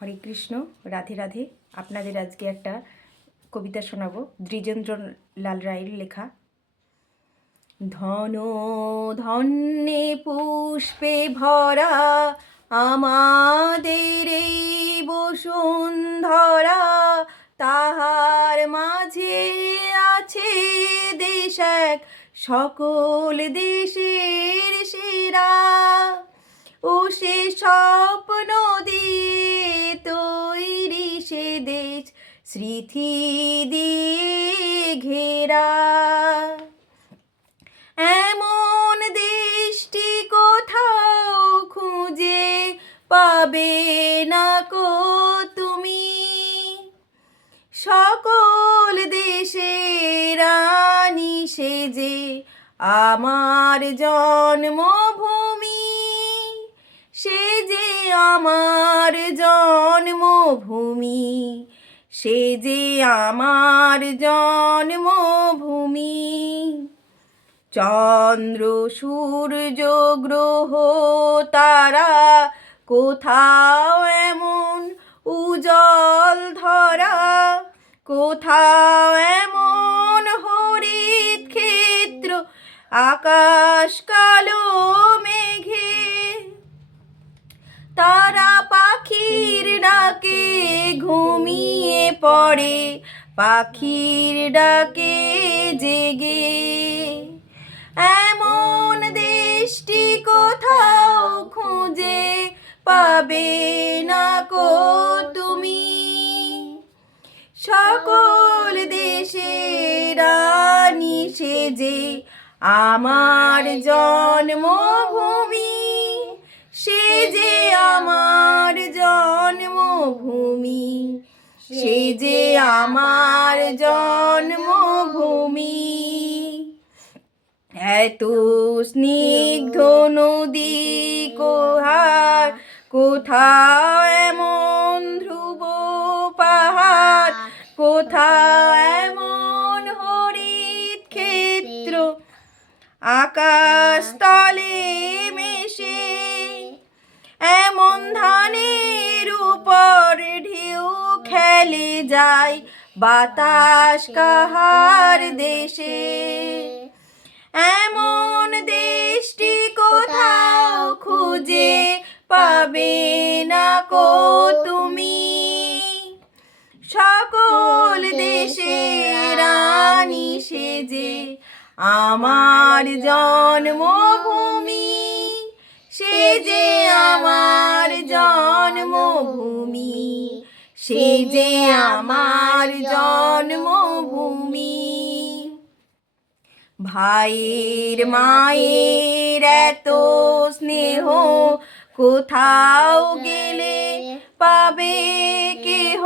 হরে কৃষ্ণ, রাধে রাধে। আপনাদের আজকে একটা কবিতা শোনাবো, দ্বিজেন্দ্রলাল রায়ের লেখা। ধন ধন্যে পুষ্পে ভরা আমাদের এই বসুন্ধরা, তাহার মাঝে আছে দেশ এক সকল দেশের সেরা। ও সে স্বপ্ন দিয়ে তৈরি সে দেশ, স্মৃতি দিয়ে ঘেরা। এমন দেশটি কোথাও খুঁজে পাবে না কো তুমি, সকল দেশের রানী সেজে আমার জন্মভূমি। সে যে আমার জন্মভূমি, সে যে আমার জন্মভূমি। চন্দ্র সূর্য গ্রহ তারা কোথাও এমন উজ্জ্বল ধরা, কোথাও এমন হরিত ক্ষেত্র আকাশ কালো মেঘে। তারা পাখির ডাকে ঘুমিয়ে পড়ে, পাখির ডাকে জেগে। এমন দেশটি কোথাও খুঁজে পাবে না কো তুমি, সকল দেশের রানী সেজে আমার জন্মভূমি। সে যে আমার জন্মভূমি, সে যে আমার জন্মভূমি। এত স্নিগ্ধ নদী কোহার, কোথাও এমন ধ্রুব পাহাড়, কোথাও এমন হরিত ক্ষেত্র আকাশ তলে মেশে। এমন ধানের উপর ঢেউ খেলে যায় বাতাস কাহার দেশে। এমন দেশটি কোথাও খুঁজে পাবে না কো তুমি, সকল দেশের রানী সেজে আমার জন্মভূমি। সে যে আমার জন্মভূমি, সে যে আমার জন্মভূমি। ভাইয়ের মায়ের এত স্নেহ কোথাও গেলে পাবে কেহ।